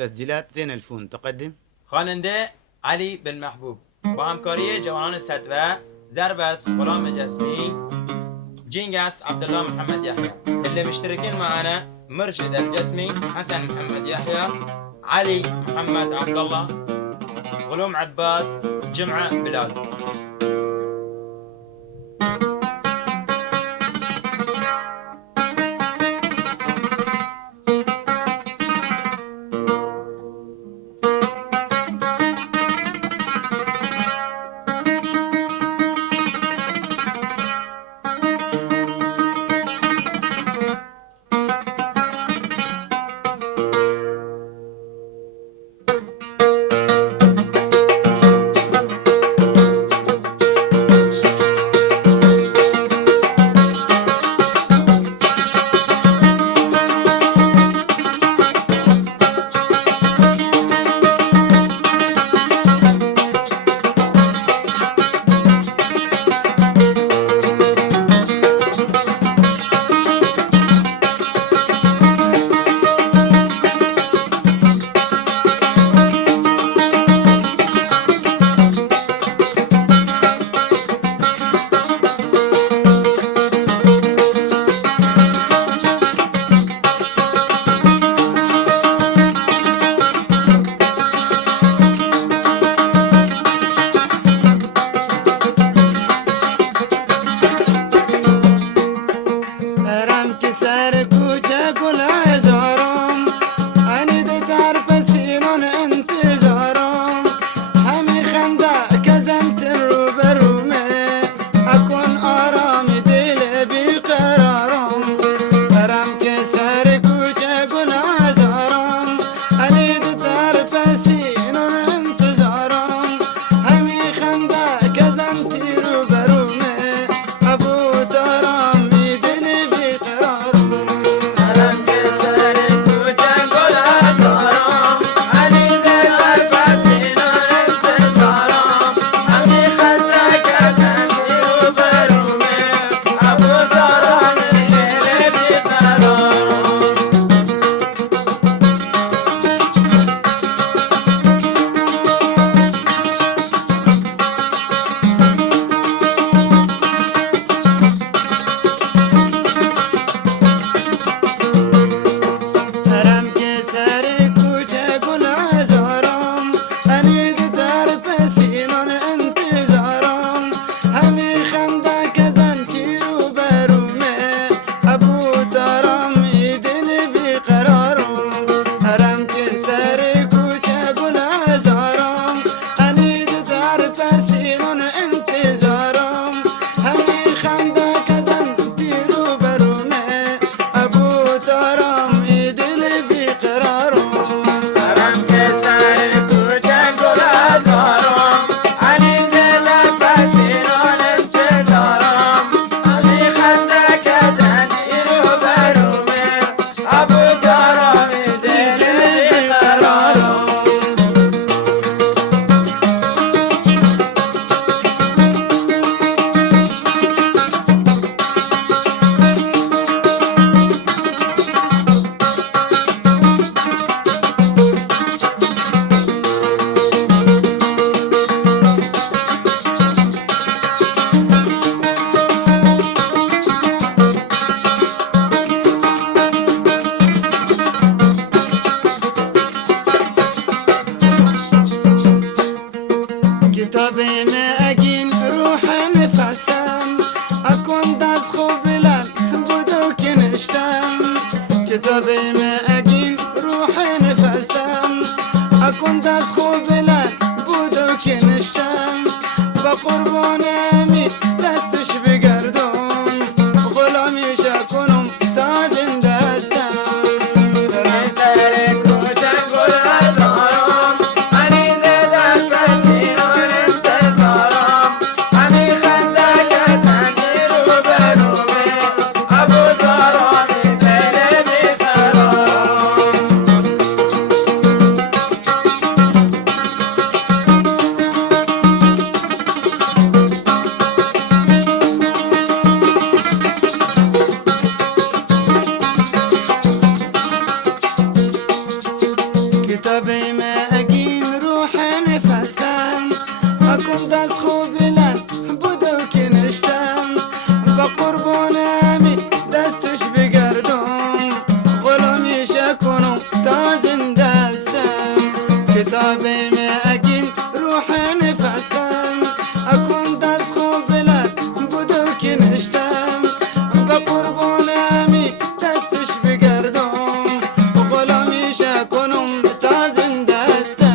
تسجيلات زين الفون تقدم خواننده علی بن محبوب با همکاری جوانان ستوه زربس غلام جسمي جينجاس عبد الله محمد يحيى. اللي مشتركين معنا مرشد الجسمي حسن محمد يحيى، علي محمد عبد الله، غلوم عباس، جمعة بلال. کتابی مگین روح نفستم اکن دست خوب بلن بودو که نشتم با قربانمی دستش بگردم غلامی شکنم تا زنده استم کتابی مگین روح نفستم اکن دست خوب بلن بودو که نشتم با قربانمی دستش بگردم غلامی شکنم تا زنده استم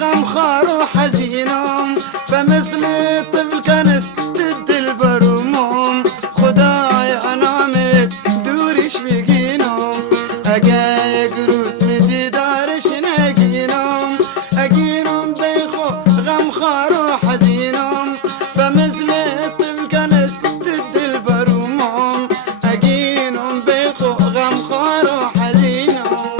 غمخوار وحزينهم فمثل الطفل كنس ضد البرومهم خدايا نامت دوريش بيجينهم اجاي جروز مدي دارش ناجينهم اجينهم بيخو غمخوار وحزينهم فمثل الطفل كنس ضد البرومهم اجينهم بيخو غمخوار وحزينهم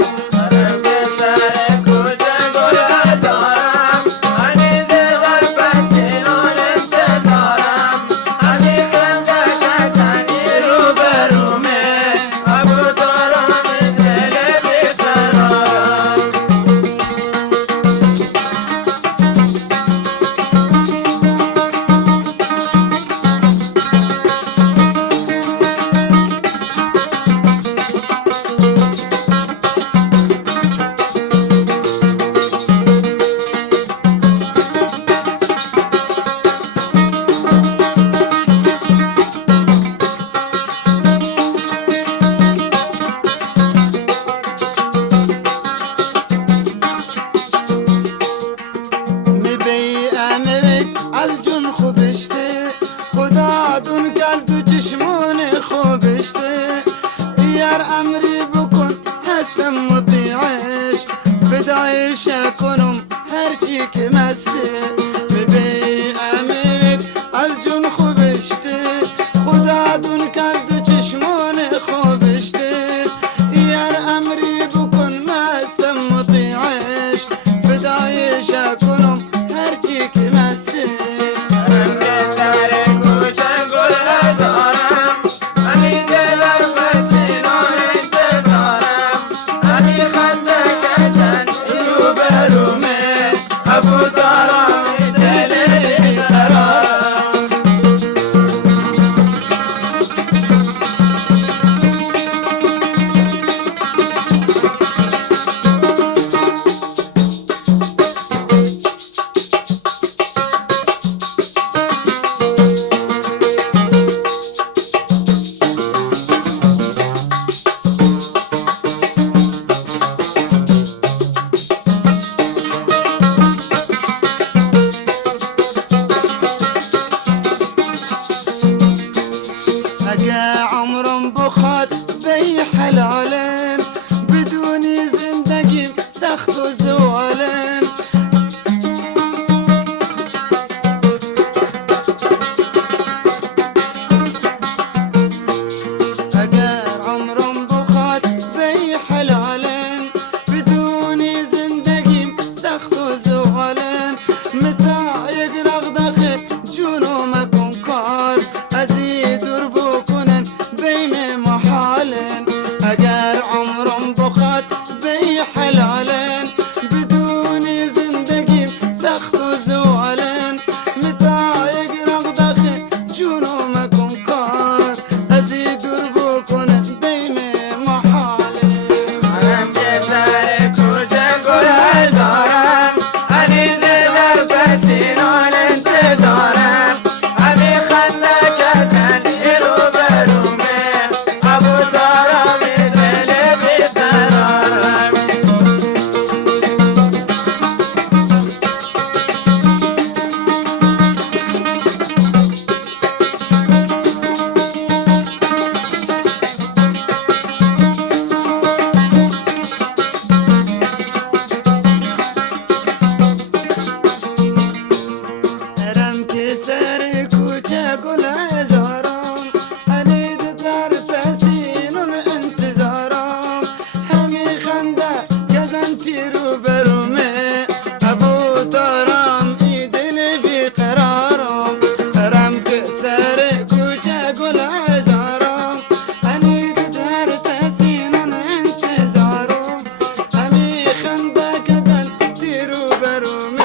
از جون خوبشته خدا دون کز دو چشمون خوبشته یار امری بکن هستم مطیعش فدایش کنم هرچی که مسته میبی امید از جون خوبشته خدا دون کز دو چشمون خوبشته یار امری بکن هستم مطیعش فدایش کنم هرچی که مسته مرومي